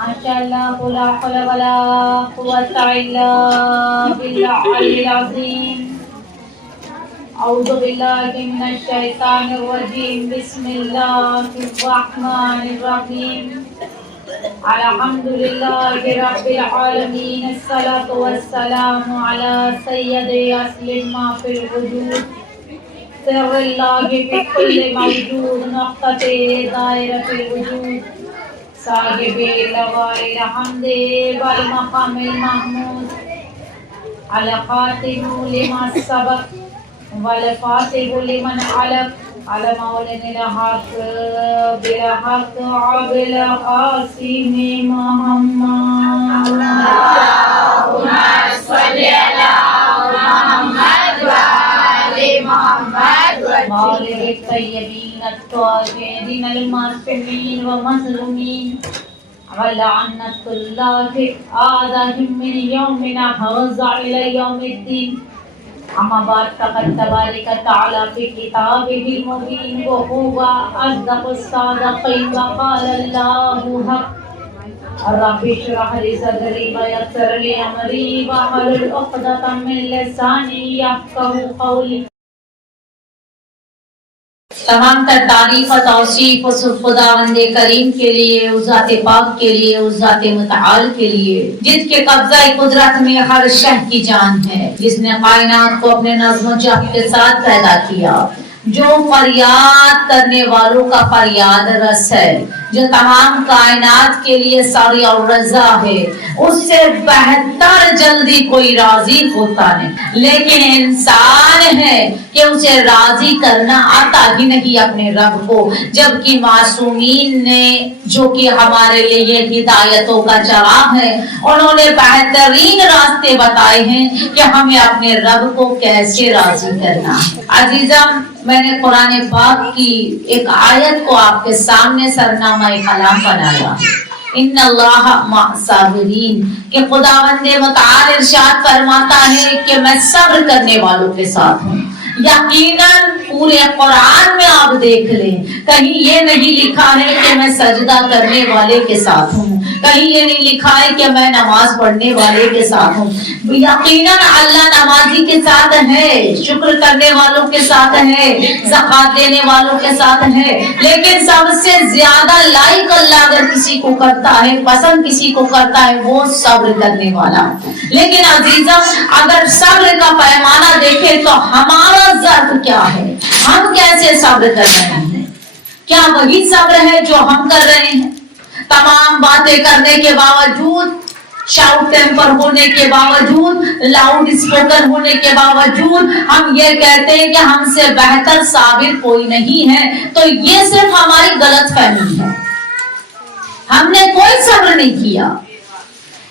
ماشاء اللہ لا حول ولا قوة الا بالعلی العظیم. اعوذ باللہ من الشیطان الرجیم. بسم اللہ الرحمن الرحیم. الحمد للہ رب العالمین. الصلاة والسلام علی سید اصل ما فی الوجود. سر اللہ فی کل موجود. نقطۃ دائرۃ الوجود. صاحب لوال الحمد والمقام المحمود. الخاتم لما سبق والفاتح لمن علق. على مولانا الحق بالحق بالقاسم محمد. اللهم صل على محمد وآل محمد. مولد الطيبين الطاهرين المعصومين ومظلومين. ولعنة الله آدهم من يومنا هذا إلى يوم الدين. أما بعد فقد تبارك تعالى في كتابه المبين وهو أصدق الصادقين. وقال الله حق. رب اشرح لي صدري ويسر لي أمري واحلل عقدة من لساني يفقهوا قولي. تمام تر تعریف و توصیف اس خداوند کریم کے لیے، اس ذات پاک کے لیے، اس ذات متعال کے لیے جس کے قبضہ قدرت میں ہر شے کی جان ہے، جس نے کائنات کو اپنے نظم و جہد کے ساتھ پیدا کیا، جو فریاد کرنے والوں کا فریاد رس ہے، جو تمام کائنات کے لیے ساری اور رضا ہے. اس سے بہتر جلدی کوئی راضی ہوتا نہیں، لیکن انسان ہے کہ اسے راضی کرنا آتا ہی نہیں اپنے رب کو. جبکہ معصومین نے جو کہ ہمارے لیے ہدایتوں کا چراغ ہے، انہوں نے بہترین راستے بتائے ہیں کہ ہمیں اپنے رب کو کیسے راضی کرنا. عزیزم، میں نے قرآن پاک کی ایک آیت کو آپ کے سامنے سرنامہ کلام بنایا. ان اللہ مع الصابرین، کہ خداوند متعال ارشاد فرماتا ہے کہ میں صبر کرنے والوں کے ساتھ ہوں. یقیناً پورے قرآن میں آپ دیکھ لیں، کہیں یہ نہیں لکھا ہے کہ میں سجدہ کرنے والے کے ساتھ ہوں، کہیں یہ نہیں لکھا ہے کہ میں نماز پڑھنے والے کے ساتھ ہوں. یقیناً اللہ نمازی کے ساتھ ہے، شکر کرنے والوں کے ساتھ ہے، زکات دینے والوں کے ساتھ ہے، لیکن سب سے زیادہ لائق اللہ اگر کسی کو کرتا ہے، پسند کسی کو کرتا ہے، وہ صبر کرنے والا. لیکن عزیزم، اگر صبر کا پیمانہ دیکھیں تو ہمارا ضرب کیا ہے، ہم کیسے صبر کر رہے ہیں؟ کیا وہی صبر ہے جو ہم کر رہے ہیں؟ تمام باتیں کرنے کے باوجود، شاؤٹ ٹیمپر ہونے کے باوجود، لاؤڈ اسپوکن ہونے کے باوجود ہم یہ کہتے ہیں کہ ہم سے بہتر صابر کوئی نہیں ہے، تو یہ صرف ہماری غلط فہمی ہے. ہم نے کوئی صبر نہیں کیا،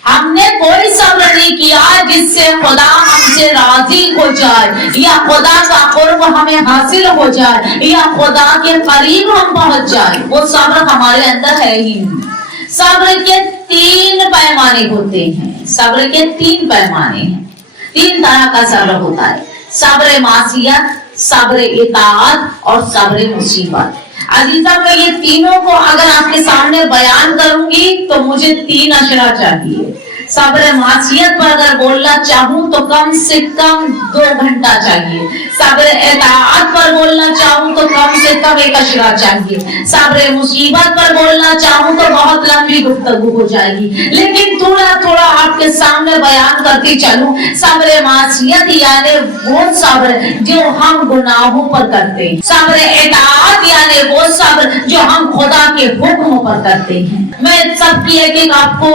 ہم نے کوئی صبر نہیں کیا جس سے خدا ہم سے راضی ہو جائے، یا خدا کا قرب ہمیں حاصل ہو جائے، یا خدا کے قریب ہم پہنچ جائے. وہ صبر ہمارے اندر ہے ہی نہیں. صبر کے 3 پیمانے ہوتے ہیں. صبر کے 3 پیمانے ہیں. 3 طرح کا صبر ہوتا ہے: صبر معصیت، صبر اطاعت اور صبر مصیبت. عزیزہ، میں یہ تینوں کو اگر آپ کے سامنے بیان کروں گی تو مجھے 3 اشرا چاہیے. صبر معصیت پر اگر بولنا چاہوں تو کم سے کم 2 گھنٹہ چاہیے. صبر اطاعت پر بولنا چاہوں تو کم سے کم 1 اشرا چاہیے. صبر مصیبت پر بولنا چاہوں تو بہت لمبی گفتگو ہو جائے گی، لیکن تھوڑا تھوڑا آپ کے سامنے بیان کرتی چلوں. صبر معصیت یعنی وہ صبر جو ہم گناہوں پر کرتے ہیں. صبر اطاعت یعنی وہ صبر جو ہم خدا کے حکم پر کرتے ہیں. میں سب کی ایک آپ کو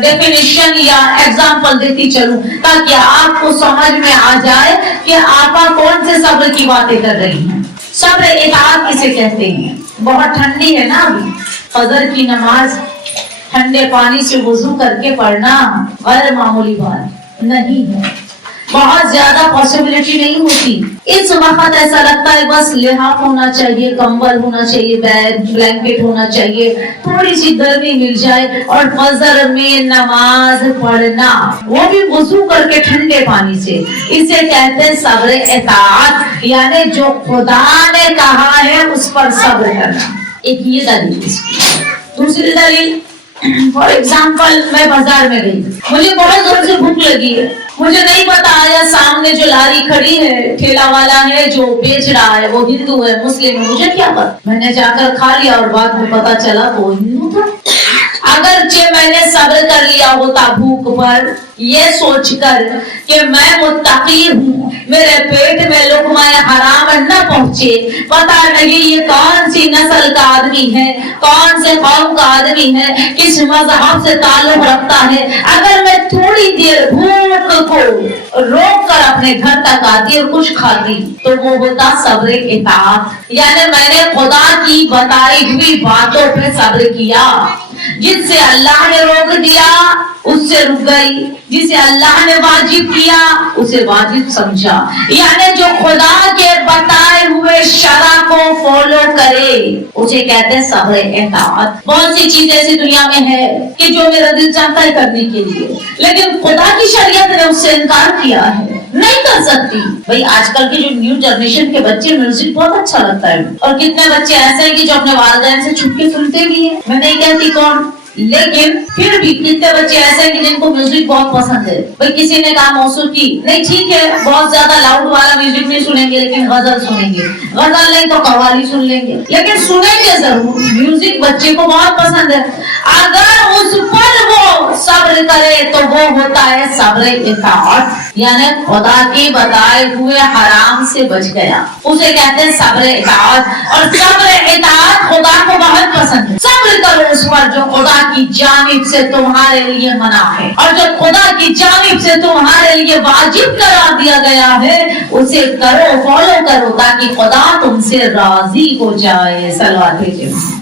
ڈیفینیشن یا ایگزامپل دیتی چلوں تاکہ آپ کو سمجھ میں آ جائے کہ آپ کون سے صبر کی باتیں کر رہی ہیں. صبر اطاعت کسے کہتے ہیں؟ بہت ٹھنڈی ہے نا ابھی، فجر کی نماز ٹھنڈے پانی سے وضو کر کے پڑھنا غیر معمولی بات نہیں ہے، بہت زیادہ پاسبلٹی نہیں ہوتی. اس وقت ایسا لگتا ہے بس لحاف ہونا چاہیے، کمبل ہونا چاہیے، بلینکٹ ہونا چاہیے، تھوڑی سی گرمی مل جائے اور فجر میں نماز پڑھنا، وہ بھی وضو کر کے ٹھنڈے پانی سے. اسے کہتے ہیں صبر اطاعت، یعنی جو خدا نے کہا ہے اس پر صبر کرنا. ایک یہ دلیل اس کی. دوسری دلیل फॉर एग्जाम्पल मैं बाजार में गई, मुझे बहुत जोर से भूख लगी है, मुझे नहीं पता आया सामने जो लारी खड़ी है, ठेला वाला है जो बेच रहा है वो हिंदू है मुस्लिम है, मुझे क्या पता। मैंने जाकर खा लिया और बाद में पता चला वो हिंदू था। अगरचे मैंने सब्र कर लिया होता भूख पर, ये सोचकर कि मैं मुत्तकी हूँ, मेरे पेट में लुक़्मा-ए हराम न पहुँचे, पता नहीं ये कौन सी नस्ल का आदमी है, कौन से कौम का आदमी है, किस मज़हब से ताल्लुक रखता है। अगर मैं थोड़ी देर भूख को रोक कर अपने घर तक आती और कुछ खाती तो वो होता सब्र इताअत, यानी मैंने खुदा की बताई हुई बातों पे सब्र किया। जिससे अल्लाह ने रोक दिया उससे रुक गई, जिसे अल्लाह ने वाजिब किया उसे वाजिब समझा, यानी जो खुदा के बताए हुए शरा को फॉलो करे उसे कहते हैं सब्र इताअत। बहुत सी चीजें ऐसी दुनिया में है कि जो मेरा दिल चाहता है करने के लिए, लेकिन खुदा की शरीयत ने उससे इनकार किया है, नहीं कर सकती। भाई आजकल के जो न्यू जनरेशन के बच्चे म्यूजिक बहुत अच्छा लगता है, और कितने बच्चे ऐसे हैं कि जो अपने वालिदैन से छुप के सुनते भी हैं, मैं नहीं कहती कौन, लेकिन फिर भी कितने बच्चे ऐसे हैं कि जिनको म्यूजिक बहुत पसंद है। भाई किसी ने कहा मौसीकी नहीं, ठीक है बहुत ज्यादा लाउड वाला म्यूजिक नहीं सुनेंगे लेकिन गजल सुनेंगे, गजल नहीं तो कव्वाली सुन लेंगे, लेकिन सुनेंगे जरूर। म्यूजिक बच्चे को बहुत पसंद है, अगर उस पर वो सब्र करे तो वो होता है सब्र इताअत, यानी खुदा के बताए हुए हराम से बच गया, उसे कहते हैं सब्र इताअत। और सब्र इताअत खुदा को बहुत पसंद है। सब्र करो उस पर जो खुदा की जानिब से तुम्हारे लिए मना है, और जो खुदा की जानिब से तुम्हारे लिए वाजिब करा दिया गया है उसे करो, फॉलो करो, ताकि खुदा तुमसे राजी हो जाए। सलवात भेजिए।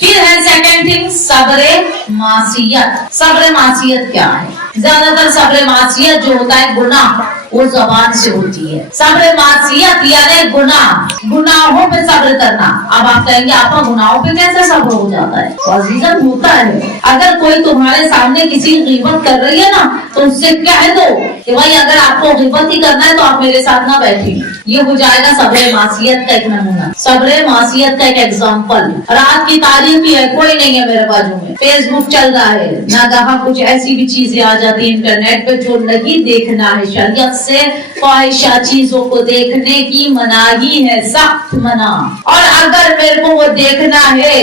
फिर है सेकंड थिंग सब्र मासियत। सब्र मासियत क्या है? ज्यादातर सब्र मासियत जो होता है गुनाह, वो जबान से होती है। सब्र मासियत यानी गुनाह, गुनाहों पे सब्र करना। अब आप कहेंगे आपका गुनाहों पे कैसे सब्र हो जाता है? तो अजीजन होता है, अगर कोई तुम्हारे सामने किसी की ग़ीबत कर रही है ना तो उससे कह दो कि भाई अगर आपको ग़ीबत ही करना है तो आप मेरे साथ ना बैठिए, ये हो जाएगा सब्र मासियत का एक नमूना। सब्र मासियत का एक एग्जाम्पल, रात की तारीफ ही है, कोई नहीं है मेरे बाजू में, फेसबुक चल रहा है, ना कहा कुछ ऐसी भी चीजें आ जाती है इंटरनेट पे जो नहीं देखना है, शरीयत से ख्वाहिशा चीजों को देखने की मनाही है, सख्त मना। और अगर मेरे को वो देखना है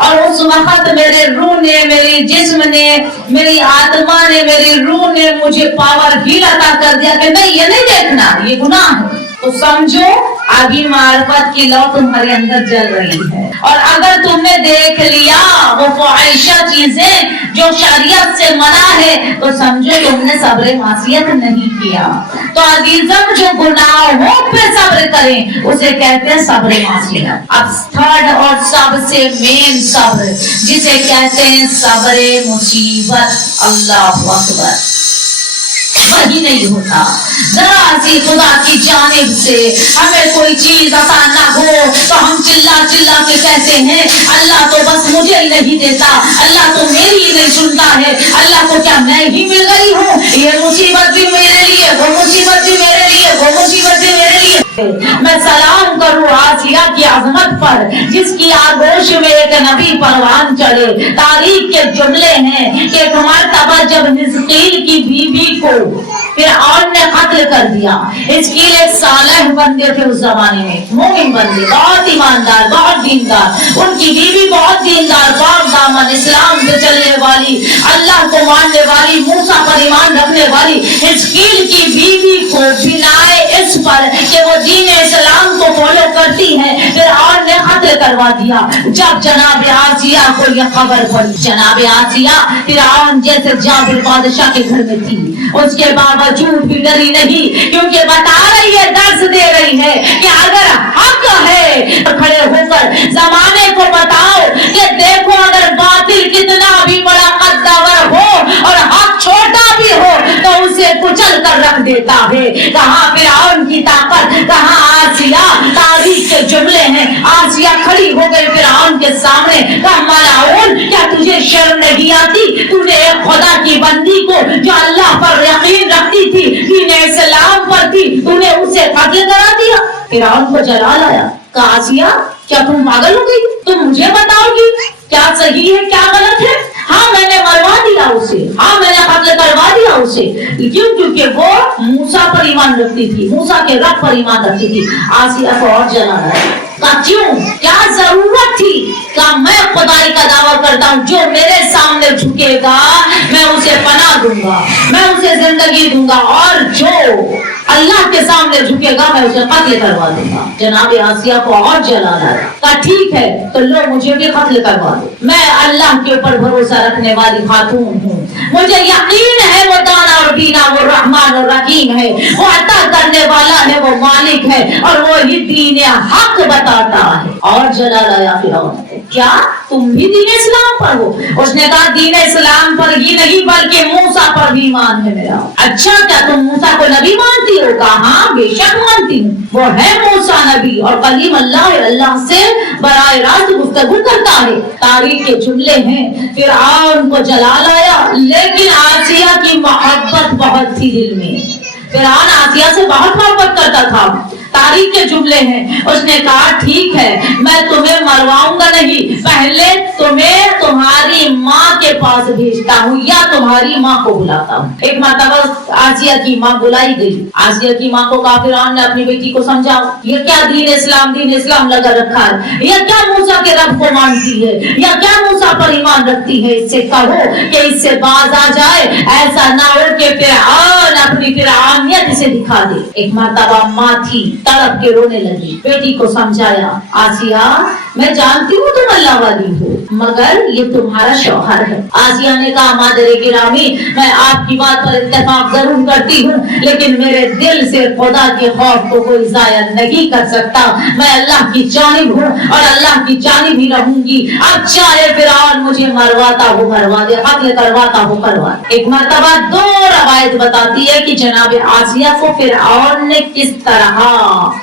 और उस वक्त मेरे रूह ने, मेरी जिस्म ने, मेरी आत्मा ने, मेरी रूह ने मुझे पावर ही अता कर दिया कि नहीं ये नहीं देखना, ये गुनाह है, तो समझो अभी मार्फत की लौ तुम्हारे अंदर जल रही है। और अगर तुमने देख लिया वो ख्वाहिशा चीजें जो शरीयत से मना है तो समझो तुमने सब्र मासियत नहीं किया। तो अजीजम जो गुनाहों पे सब्र करें उसे कहते हैं सब्र मासियत। अब थर्ड और सबसे मेन सब्र जिसे कहते हैं सब्र मुसीबत, अल्लाह अकबर, वही नहीं होता। जरा सी खुदा की जानिब से हमें कोई चीज अता ना हो तो हम चिल्ला चिल्ला के कहते हैं अल्लाह तो बस मुझे ही नहीं देता, अल्लाह तो मेरी ही नहीं सुनता है, अल्लाह को क्या मैं ही मिल गई हूँ, ये मुसीबत भी मेरे लिए, वो मुसीबत भी मेरे लिए, वो मुसीबत भी मेरे लिए। मैं सलाम करूँ आसिया की अजमत पर जिसकी आगोश में एक नबी परवान चढ़े। तारीख के जुमले हैं कि एक मर्तबा जब हिजकील की बीवी को फिरऔन ने कत्ल कर दिया। हिजकील एक सालेह बंदे थे उस जमाने में, मोमिन बंदे, बहुत ईमानदार, बहुत दीनदार, उनकी बीवी बहुत दीनदार, पाक दामन, इस्लाम पे चलने वाली, अल्लाह को मानने वाली, मूसा पर ईमान रखने वाली। हिजकील की बीवी को बिनाए इस पर कि वो दीन इस्लाम को फॉलो करती है फिरऔन ने कत्ल करवा दिया। जब जनाब आसिया को यह खबर पड़ी, जनाब आसिया फिरऔन जैसे जाबिर बादशाह के घर में थी, उसके बावजूद भी डरी नहीं, क्योंकि बता रही है, दर्श दे रही है कि अगर हक है तो खड़े होकर जमाने को बताओ कि देखो अगर बातिल कितना भी बड़ा कद्दावर हो और हक छोटा भी हो तो उसे कुचल कर रख देता है। कहाँ फिरऔन की ताकत, कहाँ आसिया। तारीख के जुमले हैं, आसिया खड़ी हो गई फिरऔन के सामने, कहा मलाऊन क्या तुझे शर्म नहीं आती, तूने एक खुदा की बंदी को जो अल्लाह पर यकीन रखती थी, दीन इस्लाम पर हिम्मत थी तूने उससे कत्ल करा दिया। फिरौन को जलाल आया, कहा आसिया क्या तुम पागल हो गई? तुम मुझे बताओगी क्या सही है क्या गलत है? हाँ मैंने मरवा दिया उसे, हाँ मैंने कत्ल करवा दिया उसे। क्यों? क्योंकि वो मूसा पर ईमान रखती थी, मूसा के रब पर ईमान रखती थी। आसिया को और जलाल आया, क्यों? क्या जरूरत थी? क्या मैं खुदाई का दावा करता हूँ जो मेरे सामने झुकेगा मैं उसे पनाह दूंगा, मैं उसे जिंदगी दूंगा, और जो अल्लाह के सामने झुकेगा मैं उसे कत्ल करवा दूंगा। जनाब आसिया को और जलाल आया, कहा ठीक है तो लो मुझे भी कत्ल करवा दो, मैं अल्लाह के ऊपर भरोसा रखने वाली खातून हूँ, मुझे यकीन है वो दाना और बीना, वो रहमान और रहीम है, वो अता करने वाला है, वो मालिक है, और वो ही दीन हक बताता है। और जलाल आया फिरौन, क्या तुम भी दीन इस्लाम पर हो? उसने कहा दीन इस्लाम पर ही नहीं बल्कि मूसा पर भी ईमान है मेरा। अच्छा क्या तुम मूसा को नबी मानती हो? कहा हाँ बेशक मानती हूँ, वो है मूसा नबी और कलीम अल्लाह, अल्लाह से बराए रास्त गुफ्तगू करता है। तारीख के जुमले हैं। फिरौन को जलाल आया, लेकिन आसिया की मोहब्बत बहुत थी दिल में। फिरौन आसिया से बहुत मोहब्बत करता था। तारीख के जुमले हैं, उसने कहा ठीक है मैं तुम्हें मरवाऊंगा नहीं, पहले तुम्हें तुम्हारी माँ के पास भेजता हूँ या तुम्हारी माँ को बुलाता हूँ। एक मरतबा आसिया की माँ बुलाई गई। आसिया की माँ को कहा फिरौन ने अपनी बेटी को समझाओ ये क्या दीन इस्लाम लगा रखा है, या क्या मूसा के रब को मानती है, या क्या मूसा पर ईमान रखती है, इससे कहो कि इससे बाज आ जाए, ऐसा ना हो कि फिरौन अपनी फिरौनियत से दिखा दे। एक मरतबा माँ थी, तड़प के रोने लगी, बेटी को समझाया आसिया मैं जानती हूँ तुम अल्लाह वाली हो मगर ये तुम्हारा शौहर है। आसिया ने कहा मादरे गिरामी मैं आपकी बात पर इत्तेफाक जरूर करती हूँ, लेकिन मेरे दिल से खुदा के खौफ को कोई जाया नहीं कर सकता, मैं अल्लाह की जानिब हूँ और अल्लाह की जानिब ही रहूंगी। अब चाहे फिरौन मुझे मरवाता हो मरवा दे, कत्ल करवाता हो करवा। एक मरतबा दो रवायत बताती है कि जनाब आसिया को फिरौन ने किस तरह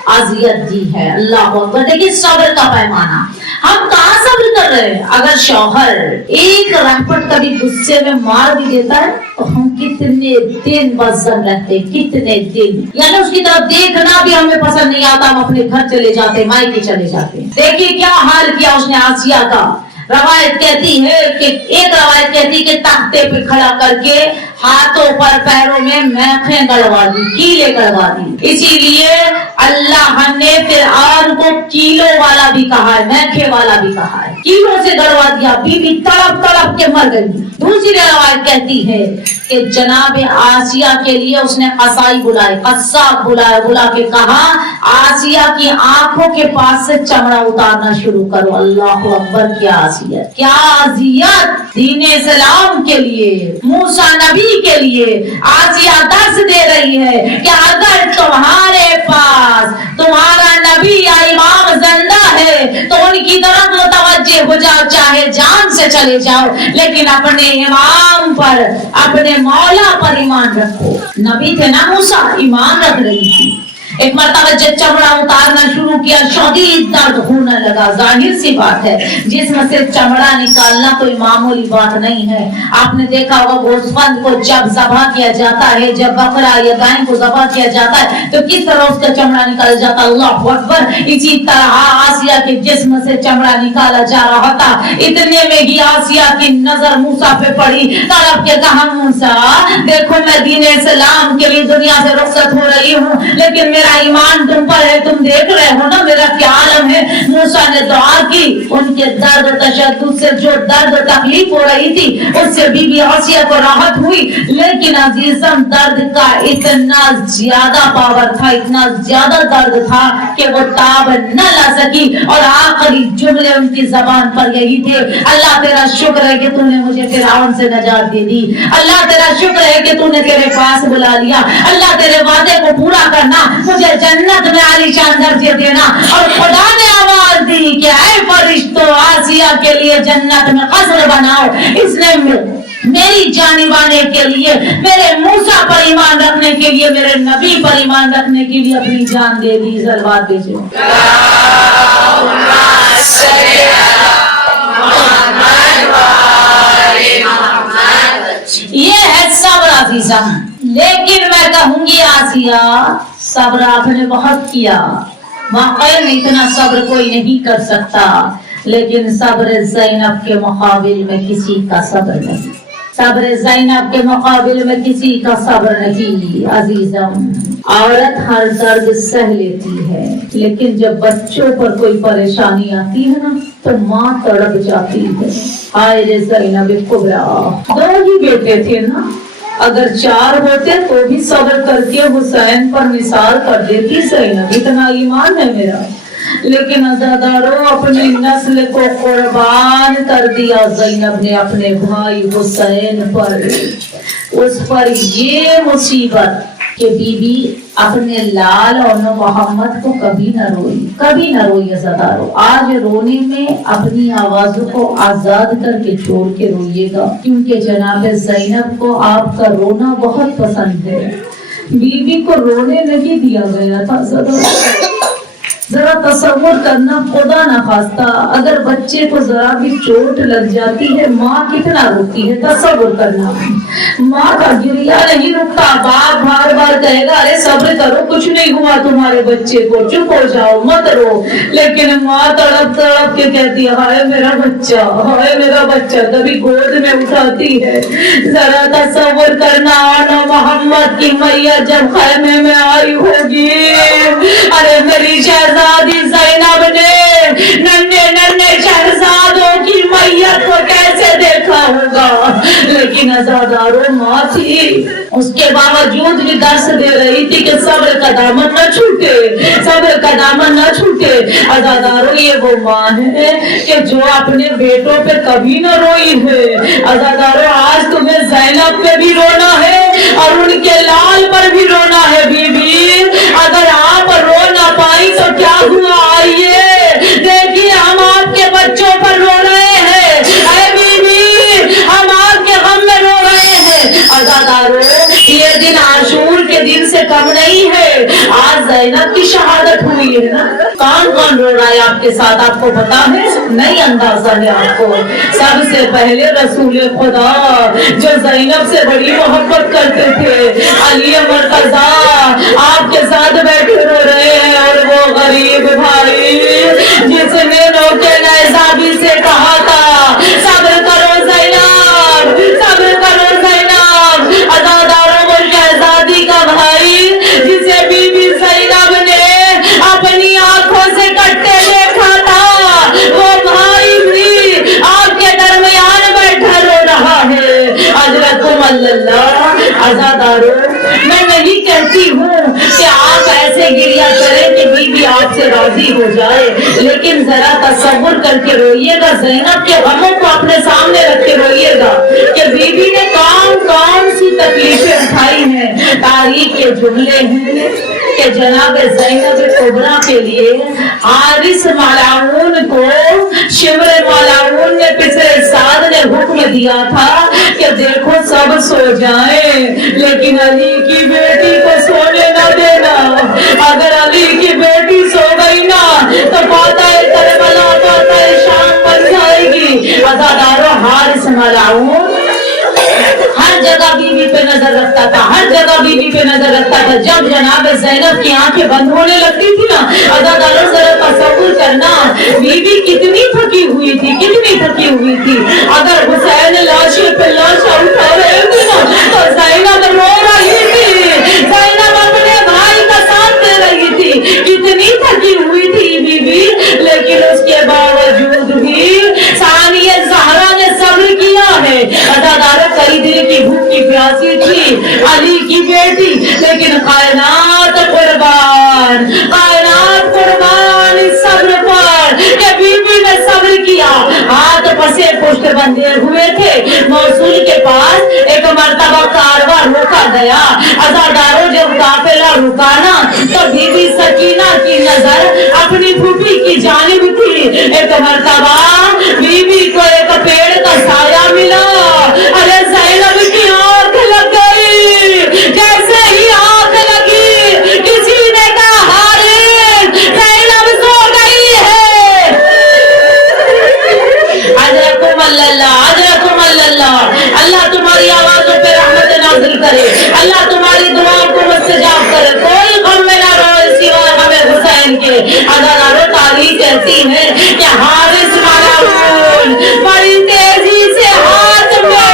अजियत दी है। अल्लाह अकबर, देखिए सब्र का पैमाना, हम कहाँ सब्र कर रहे हैं? अगर शौहर एक रहपट कभी गुस्से में मार भी देता है तो हम कितने दिन बसन रहते, कितने दिन, यानी उसकी तरफ देखना भी हमें पसंद नहीं आता, हम अपने घर चले जाते, मायके चले जाते। देखिए क्या हाल किया उसने आसिया का। रवायत कहती है कि एक रवायत कहती कि तख्ते पे खड़ा करके हाथों पर पैरों में मैखें गड़वा दी, कीले गड़वा दी। इसीलिए अल्लाह ने फिरौन को कीलो वाला भी कहा है, मैखे वाला भी कहा है, कीलों से गड़वा दिया, बीबी तड़प तड़प के मर गई। दूसरी रवायत कहती है कि जनाब आसिया के लिए उसने कसाई बुलाए, कस्साब बुलाया, बुला के कहा आसिया की आंखों के पास से चमड़ा उतारना शुरू करो। अल्लाह अकबर, क्या आसियत, क्या अजियत दीन इस्लाम के लिए, मूसा नबी के लिए। आसिया दर्श दे रही है कि अगर तुम्हारे पास तुम्हारा नबी या इमाम जिंदा है तो उनकी तरफ मुतवज्जे हो जाओ, चाहे जान से चले जाओ, लेकिन अपने इमाम पर, अपने मौला पर ईमान रखो। नबी थे ना मूसा, ईमान रख रही थी। एक मरतबा जब चमड़ा उतारना शुरू किया शदीद दर्द होने लगा। जाहिर सी बात है जिसमें से चमड़ा निकालना कोई मामूली बात नहीं है। आपने देखा होगा गोश्त को जब ज़बह किया जाता है, जब बकरा या गाय को ज़बह किया जाता है तो किस तरह उसका चमड़ा निकाला जाता है। अल्लाह अकबर, इसी तरह आसिया के जिस्म से चमड़ा निकाला जा रहा था। इतने में ही आसिया की नजर मूसा पे पड़ी, तड़प के कहा मूसा देखो मैं दीन इस्लाम के लिए दुनिया से रुखसत हो रही हूँ, लेकिन मेरा ईमान तुम पर है, तुम देख रहे हो ना मेरा क्या आलम है। मूसा ने दुआ की, उनके दर्द तशद्दुद से जो दर्द तकलीफ हो रही थी उससे बीबी आसिया को राहत हुई, लेकिन अजीजम दर्द का इतना ज्यादा पावर था, इतना ज्यादा दर्द था कि वो ताब न ला सकी और आखिरी जुमले उनकी जबान पर यही थे, अल्लाह तेरा शुक्र है कि तूने मुझे फिरौन से नजात दे दी, अल्लाह तेरा शुक्र है कि तूने तेरे पास बुला लिया, अल्लाह तेरे वादे को पूरा करना, मुझे जन्नत में आलीशान दर्जे देना। और खुदा ने आवाज दी कि ऐ फरिश्तों आसिया के लिए जन्नत में कस्र बनाओ। इसने मेरी जानिब आने के लिए, मेरे मूसा पर ईमान रखने के लिए, मेरे नबी पर ईमान रखने के लिए अपनी जान दे दी। सलवात भेजो। ये है सब्र अजीज़म। लेकिन मैं कहूंगी आसिया सब्र आपने बहुत किया, वाकई में इतना सब्र कोई नहीं कर सकता, लेकिन सब्र ज़ैनब के मुकाबिल में किसी का सब्र नहीं, सब्र ज़ैनब के मुकाबिल में किसी का सब्र नहीं। अजीजम, औरत हर दर्द सह लेती है, लेकिन जब बच्चों पर कोई परेशानी आती है ना तो माँ तड़प जाती है। हाय रे ज़ैनब कुबरा, 2 ही बेटे थे ना, अगर 4 होते तो भी सब्र करके हुसैन पर निसार कर देती ज़ैनब, इतना ईमान है मेरा। लेकिन अज़ादारों, अपनी नस्ल को कुर्बान कर दिया ज़ैनब ने अपने भाई हुसैन पर। उस पर ये मुसीबत कि बीबी अपने लाल और मोहम्मद को कभी न रोई, कभी न रोई अज़ादारों। आज रोने में अपनी आवाजों को आजाद करके छोड़ के रोइएगा, क्योंकि जनाब ज़ैनब को आपका रोना बहुत पसंद है। बीबी को रोने नहीं दिया गया था अज़ादारों। जरा तसव्वुर करना, खुदा न खास्ता अगर बच्चे को जरा भी चोट लग जाती है, माँ कितना रोती है, तसव्वुर करना। माँ का गिरिया नहीं रुकता, बाप बार बार कहेगा अरे सब्र करो, कुछ नहीं हुआ तुम्हारे बच्चे को, चुप हो जाओ, मत रो। लेकिन माँ तड़प तड़प के कहती है हाय मेरा बच्चा, हाय मेरा बच्चा, कभी गोद में उठाती है। जरा तसव्वुर करना, आना मोहम्मद की मैया जब खैमे में आई होगी, अरे मेरी शहजादी ज़ैनब ने नन्हे नन्हे शहजादों की मैयत को कैसे देखा होगा। लेकिन अज़ादारों, माँ थी, उसके बावजूद भी दर्श दे रही थी कि सब्र का दामन न छूटे, सब्र का दामन न छूटे। अज़ादारों, ये वो माँ है कि जो अपने बेटों पे कभी न रोई है। अज़ादारों, आज तुम्हें ज़ैनब पे भी रोना है और उनके लाल पर भी रोना है। बीबी, अगर आप रो ना पाई तो क्या हुआ, आइए देखिए हम आपके बच्चों पर रो रहे हैं। अरे बीबी, हम आपके गम में रो रहे हैं। अज़ादारों, ये दिन आशूर के दिन से कम नहीं है, आज ज़ैनब की शहादत हुई है ना। कौन कौन रो रहा है आपके साथ, आपको पता है? नहीं अंदाजा है आपको। सबसे पहले रसूल खुदा जो ज़ैनब से बड़ी मोहब्बत करते थे, अली मुर्तज़ा आपके साथ बैठे रो रहे हैं। और वो गरीब भाई जिसने नौके नैज़ाबी से कहा था सब्र करो ज़ैनब, सब्र करो ज़ैनब। अज़ादारों, वो शहजादी का भाई जिसे बीबी ज़ैनब ने अपनी आंखों से कटते देखा था, वो भाई भी आपके दरमियान बैठा रो रहा है। अजरकुम अल्लाह। अज़ादारों, मैं नहीं कहती हूँ कि आप ऐसे गिरिया करें कि बीबी आपसे राजी हो जाए, लेकिन जरा तसव्वुर करके रोइएगा, ज़ैनब के गमों को अपने सामने रख के रोइएगा कि बीबी ने कौन कौन सी तकलीफें उठाई हैं। तारीख के जुमले हैं कि जनाब ज़ैनब कुबरा के लिए हारिस मलाऊन को शिमर मलाऊन ने पिछले साल ने हुक्म दिया था कि देखो सब सो जाए, लेकिन अली की बेटी को सोने न देना। अगर अली की बेटी सो गई ना तो फातह करबला, फातह शाम बन जाएगी। अज़ादारों, हारिस मलाऊन हर जगह बीबी पे नजर रखता था, हर जगह बीबी पे नजर रखता था। जब जनाब ज़ैनब की आंखें बंद होने लगती थी ना, अज़ादारों जरा तसव्वुर करना, बीबी कितनी थकी हुई थी, कितनी थकी हुई थी। अगर हुसैन लाश पे लाश उठा रहे थे ना तो ज़ैनब रो रही थी, ज़ैनब अपने भाई का साथ दे रही थी, कितनी थकी हुई थी बीबी। लेकिन उसके बावजूद भी सानिया ज़हरा ने सब्र किया है। अज़ादारों, कई दिन की भूखी प्यासी थी अली की बेटी, लेकिन कायनात कुर्बान, कायनात कुर्बान इस सब्र पर कि बीबी ने सब्र किया। हाथ पसे पुष्ट बंधे हुए थे, मौसूल के पास एक मर्तबा कारवां रोका गया। अज़ादारों, जब काफिला रुका ना तो बीबी सकीना की नजर अपनी फूफी की जानिब थी। एक मर्तबा बीबी को एक पेड़ का साया मिला, अरे ज़ैनब की आंख लग गई। जैसे ही आंख लगी किसी ने कहा हारिस ज़ैनब सो गई है। अजरकुम अल्लाह, अजरकुम अल्लाह। अल्लाह तुम्हारी आवाजों पे रहमत नाज़िल करे, अल्लाह तुम्हारी दुआओं को मुस्तजाब करे। कोई गम में अजादारों तारीख कहती है कि हारिस मलाऊन बड़ी तेजी से हाथ में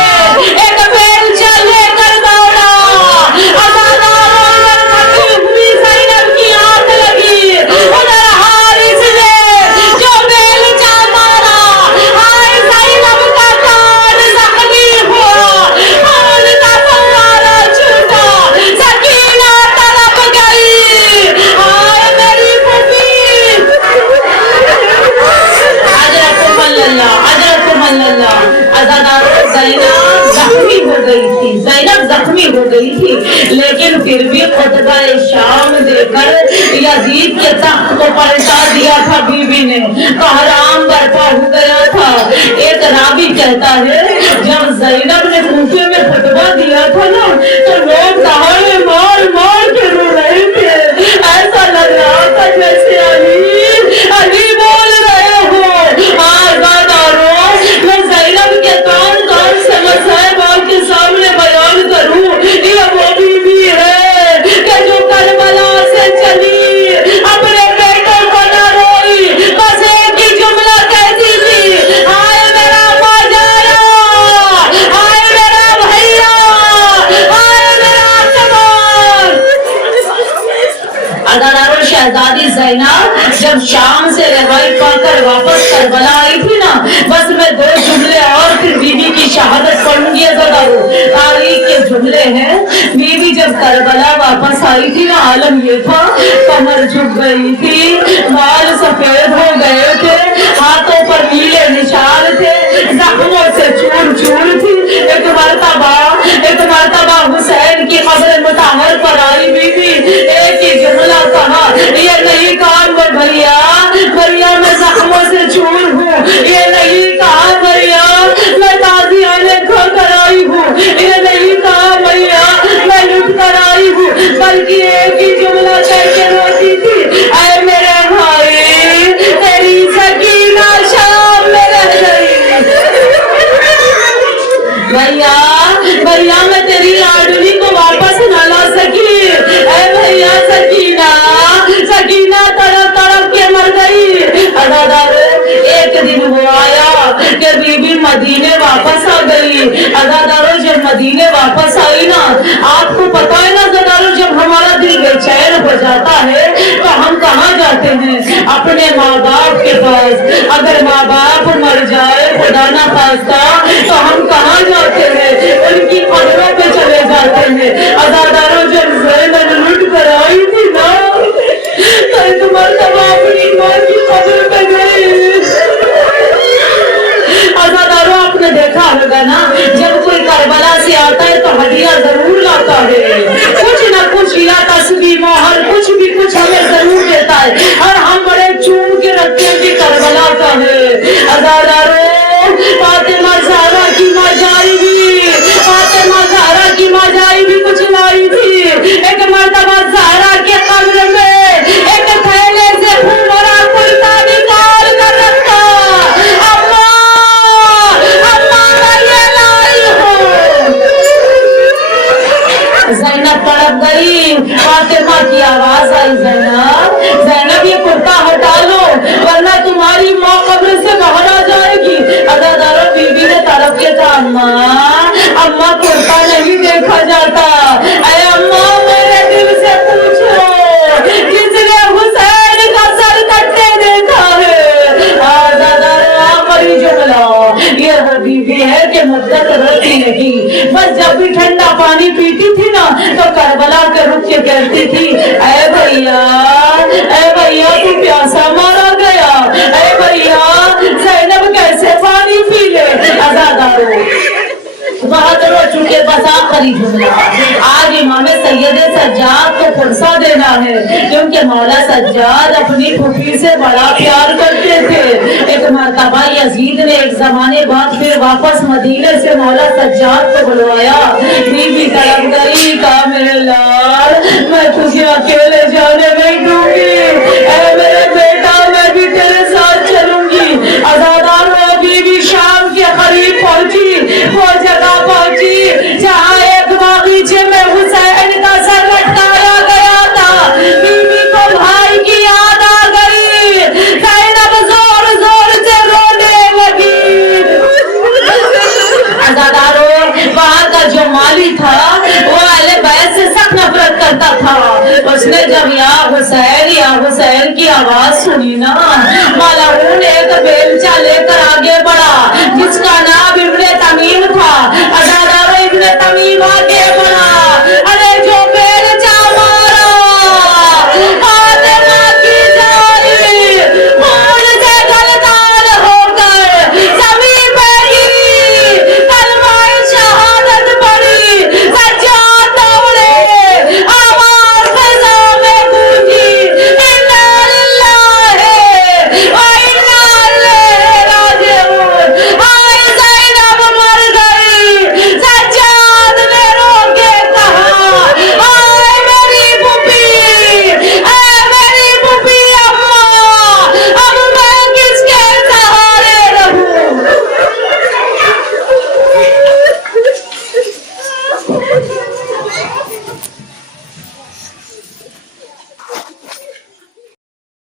एक बेलचा लेकर दौड़ा। अजादारों में थकी हुई ज़ैनब की आंख लगी, उधर हारिस ने जो बेलचा मारा, हाय ज़ैनब का कान जख्मी हुआ, खून का फव्वारा छूटा, सकीना तड़प गई। हाय मेरी फूफी, ज़ैनब जख्मी हो गई थी, लेकिन फिर भी खुतबा शाम देकर यजीद के तख्त को पलटा दिया था बीबी ने, कहराम बर्पा हो गया था। एक रावी कहता है जब ज़ैनब ने कूफे में खुतबा दिया था ना, तो लोग दहाड़े मार मार के रो रहे थे। ऐसा लग रहा था जैसे अली बोल रहे हो। आज़ादारों, मैं ज़ैनब के कौन कौन से मसाइब आपके सामने बयान करूं। ये वो बीबी है कि जो करबला से चली, अपने बेटों को न रोई, बस एक ही जुमला कहती थी, हाय मेरा बाजारा, हाय मेरा भैया, हाय मेरा कमाल। अदादारों, शहजादी ज़ैनब जब शाम से रवाई पाकर वापस करबला आई थी ना, बस मैं दो जुमले और फिर बीबी की शहादत पढ़ूंगी। अदादारों, तारीख के जुमले हैं। बीबी जब करबला वापस आई थी ना, आलम ये था कमर झुक गई थी, बाल सफेद हो गए थे, हाथों पर नीले निशान थे, जख्मों से चूर चूर थी। एक मर्तबा हुसैन की कब्र मुताहर पर आई बीबी, एक ही जुमला कहा, ये नहीं कहा भैया भैया मैं जख्मों से चूर हूँ, ये नहीं कहा भैया मैं ताज़ियाने खो कर आई हूँ, ये नहीं कहा भैया मैं लुट कर आई हूँ, बल्कि एक ही जुमला कह के रोती थी, ऐ मेरे भाई तेरी सकीना शाम में रह गई। भैया मैं तेरी लाडली को वापस न ला सकी, ऐ भैया सकीना तड़प तड़प के मर गई। अदादारों, एक दिन वो आया कि बीबी मदीने वापस आ गई। अदादारों, जब मदीने वापस आई ना, आपको पता है ना अदादारों, जब हमारा दिल बेचैन हो जाता है तो हम कहाँ जाते हैं? अपने माँ बाप के पास। अगर माँ बाप मर जाए खुदा ना खास्ता तो हम कहाँ जाते हैं? उनकी कब्रों पे चले जाते हैं। अदादारों, जब ज़ैनब लुट कर आई थी ना, तो एक मर्तबा अपनी माँ की कब्र पे गई। अदादारों, आपने देखा होगा ना, जब कोई करबला से आता है तो हदिया जरूर लाता है, कुछ ना कुछ या तस्बीह मोहर कुछ हमें जरूर देता है, और हम बड़े चूम के रखते हैं कि करबला का है। अदादारों, फातिमा ज़हरा की माँ जाई भी कुछ लाई थी। एक मर्तबा ज़हरा के कब्र में एक थैले से भरा कुर्ता निकाल कर रखा, अम्मा मैं ये लाई हूँ। ज़ैनब तड़प गई, फातिमा की आवाज आई, ज़ैनब ये कुर्ता हटा लो वरना तुम्हारी माँ कब्र से बाहर आ जाएगी। अदादारों, बीबी ने तड़प के कहा, अम्मा कुर्ता नहीं देखा जाता, अरे अम्मा मेरे दिल से पूछो जिसने हुसैन का सर कटते देखा है। अदादारों, आखिरी जुमला ये वो बीबी है कि मुद्दत रोती नहीं, बस जब भी ठंडा पानी पीती थी ना तो करबला के रुक के कहती थी, ऐ भैया तू प्यासा मारा गया, ऐ भैया ज़ैनब कैसे पानी पी ले। अदादारों, बहुत रो चुके, बस आखिरी जुमला। आज इमाम सैयद सज्जाद को फुर्सा देना है, क्योंकि मौला सज्जाद अपनी फूफी से बड़ा प्यार करते थे। एक मर्तबा यजीद ने एक जमाने बाद फिर वापस मदीने से मौला सज्जाद को बुलवाया। बीबी तड़प गई, कहा मेरे लाल मैं तुझे अकेले जाने नहीं दूंगी, ऐ मेरे बेटा मैं भी तेरे साथ चलूंगी। अज़ादारों, बीबी शाम के करीब पहुंची, वो जगह पहुंची जहाँ एक बागीचे में हुसैन का सर लटकाया गया था। बीबी को भाई की याद आ गई, اس نے جب یا حسین کی آواز سنی نا، ملعون ایک بیلچہ لے کر آگے بڑھا جس کا نام ابن تمیم تھا. ابن تمیم آگے